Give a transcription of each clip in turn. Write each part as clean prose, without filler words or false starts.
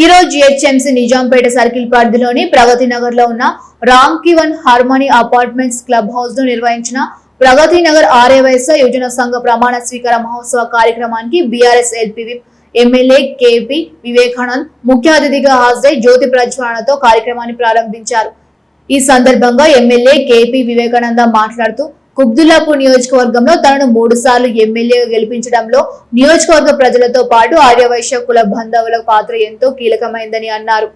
ఈ రోజు GHMC Nizampet circle పరిధిలోని ప్రగతి నగర్ లో ఉన్న రామ్కివన్ హార్మోనీ అపార్ట్మెంట్స్ క్లబ్ హౌస్ లో నిర్వహించిన ప్రగతి నగర్ ఆర్యవైశ్య యువజన సంఘ ప్రమాణ స్వీకార మహోత్సవ కార్యక్రమానికి BRS LP MLA KP Vivekanand ముఖ్య అతిథిగా హాజరై జ్యోతి ప్రజ్వలనతో కార్యక్రమాన్ని ప్రారంభించారు. ఈ సందర్భంగా ఎమ్మెల్యే కేపీ వివేకానంద మాట్లాడుతూ కుబ్దుల్లాపూర్ నియోజకవర్గంలో తనను 3 సార్లు ఎమ్మెల్యేగా గెలిపించడంలో నియోజకవర్గ ప్రజలతో పాటు ఆర్యవైశ్య కుల బంధువుల పాత్ర ఎంతో కీలకమైందని అన్నారు.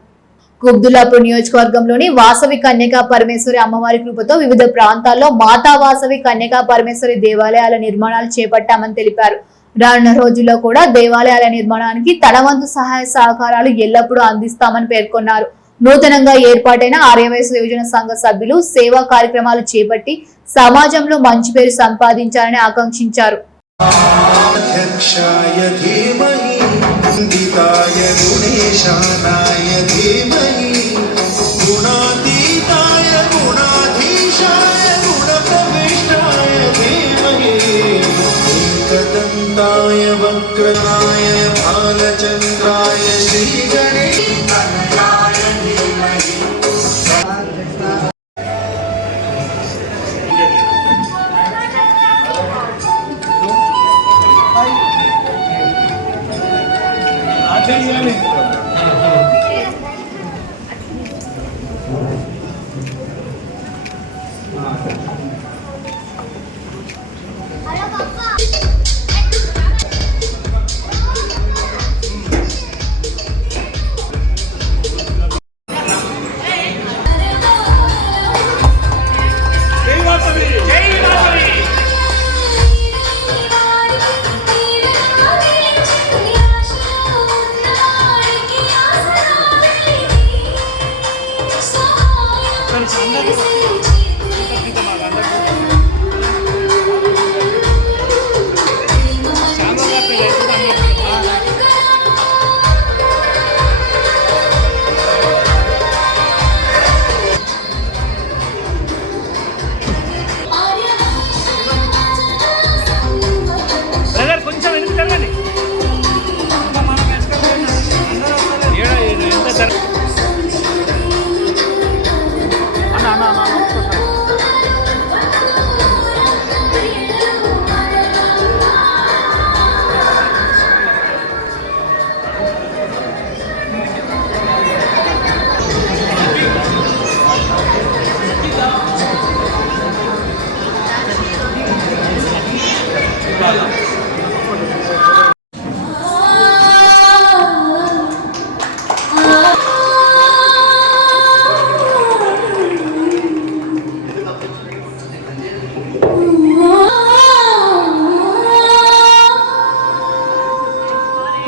కుబ్దుల్లాపూర్ నియోజకవర్గంలోని వాసవి కన్యకా పరమేశ్వరి అమ్మవారి కృపతో వివిధ ప్రాంతాల్లో మాతా వాసవి కన్యకా పరమేశ్వరి దేవాలయాల నిర్మాణాలు చేపట్టామని తెలిపారు. రానున్న రోజుల్లో కూడా దేవాలయాల నిర్మాణానికి తన వంతు సహాయ సహకారాలు ఎల్లప్పుడూ అందిస్తామని పేర్కొన్నారు. నూతనంగా ఏర్పాటైన ఆర్యవైశ్య యువజన సంఘ సభ్యులు సేవా కార్యక్రమాలు చేపట్టి సమాజంలో మంచి పేరు సంపాదించాలని ఆకాంక్షించారు.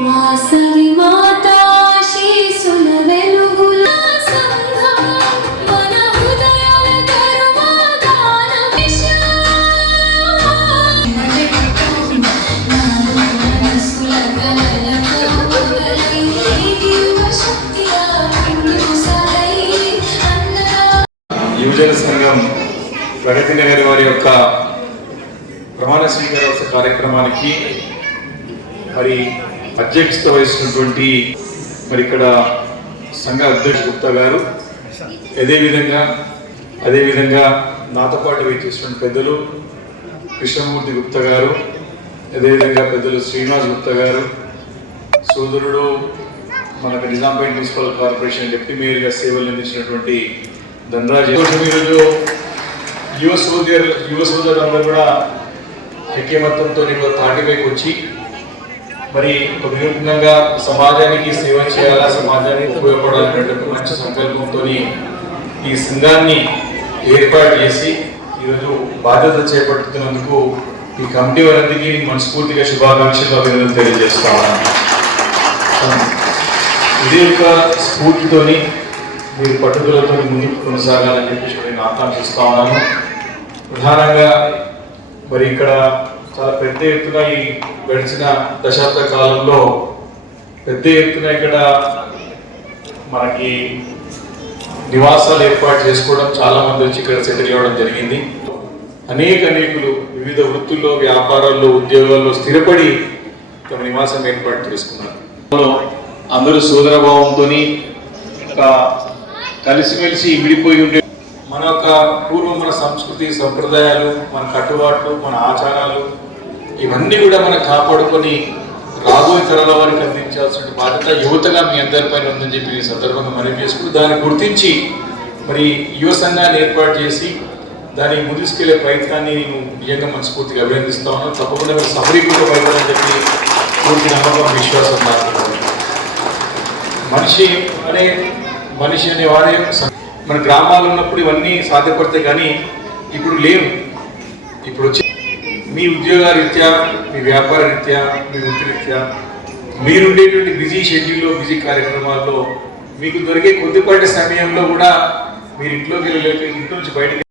వాసవి మాతా శీసుల వెలుగుల సంఘం మన హృదయాల కరుణాదాన విషయం మనసుల గలలకు మొదలై దివ్య శక్తియ పుణ్యసై యువజన సంఘం ప్రగతి నగర్ వారి యొక్క ప్రమాణ స్వీకారోత్సవ కార్యక్రమానికి మరి అధ్యక్షత వహిస్తున్నటువంటి మరి ఇక్కడ సంఘ అధ్యక్షుడు గుప్తా గారు, అదేవిధంగా నాతో పాటు వేచేస్తున్న పెద్దలు కృష్ణమూర్తి గుప్తా గారు, అదేవిధంగా పెద్దలు శ్రీనివాస్ గుప్తా గారు, సోదరుడు మనకు నిజాంపేట మున్సిపల్ కార్పొరేషన్ డిప్యూటీ మేయర్గా సేవలు అందించినటువంటి ధనరాజ్. ఈరోజు యువ సోదరులందరూ కూడా ఐక్యమత్యంతో తాటిపైకి వచ్చి మరి వినూత్నంగా సమాజానికి సేవ చేయాలా, సమాజానికి ఉపయోగపడాలనేటువంటి మంచి సంకల్పంతో ఈ సంఘాన్ని ఏర్పాటు చేసి ఈరోజు బాధ్యత చేపడుతున్నందుకు ఈ కమిటీ వారికి మనస్ఫూర్తిగా శుభాకాంక్షలు అభినందనలు తెలియజేస్తా ఉన్నాను. ఇది ఒక స్ఫూర్తితోని మీరు పట్టుదలతో ముందుకు కొనసాగాలని చెప్పేసి నేను ఆకాంక్షిస్తా ఉన్నాను. ప్రధానంగా మరి ఇక్కడ చాలా పెద్ద ఎత్తున ఈ గడిచిన దశాబ్ద కాలంలో పెద్ద ఎత్తున ఇక్కడ మనకి నివాసాలు ఏర్పాటు చేసుకోవడం, చాలా మంది వచ్చి ఇక్కడ సెటిల్ అవ్వడం జరిగింది. అనేకులు వివిధ వృత్తుల్లో, వ్యాపారాల్లో, ఉద్యోగాల్లో స్థిరపడి తమ నివాసం ఏర్పాటు చేసుకున్నారు. అందరూ సోదరభావంతో కలిసిమెలిసి విడిపోయి ఉండే మన యొక్క పూర్వం మన సంస్కృతి సంప్రదాయాలు మన కట్టుబాట్లు మన ఆచారాలు ఇవన్నీ కూడా మనం కాపాడుకొని రాబోయే తరాల వారికి అందించాల్సిన బాధ్యత యువతగా మీ అందరిపైన ఉందని చెప్పి ఈ సందర్భంగా మనవి చేసుకుంటూ దాన్ని గుర్తించి మరి యువ సంఘాన్ని ఏర్పాటు చేసి దాన్ని ముందుకెళ్లే ప్రయత్నాన్ని నేను నిజంగా మనస్ఫూర్తిగా అభినందిస్తా ఉన్నాను. తప్పకుండా మీరు సఫలీకృతమవుతారని చెప్పి పూర్తి నమ్మకం విశ్వాసం నాకు. మనిషి అనే వాడే మన గ్రామాలు ఉన్నప్పుడు ఇవన్నీ సాధ్యపడతాయి, కానీ ఇప్పుడు లేవు. ఇప్పుడు వచ్చి మీ ఉద్యోగ రీత్యా, మీ వ్యాపార రీత్యా, మీ వృత్తి రీత్యా మీరుండేటువంటి బిజీ షెడ్యూల్లో, బిజీ కార్యక్రమాల్లో మీకు దొరికే కొద్దిపాటి సమయంలో కూడా మీరు ఇంట్లోకి వెళ్ళలేక ఇంట్లో నుంచి బయటకు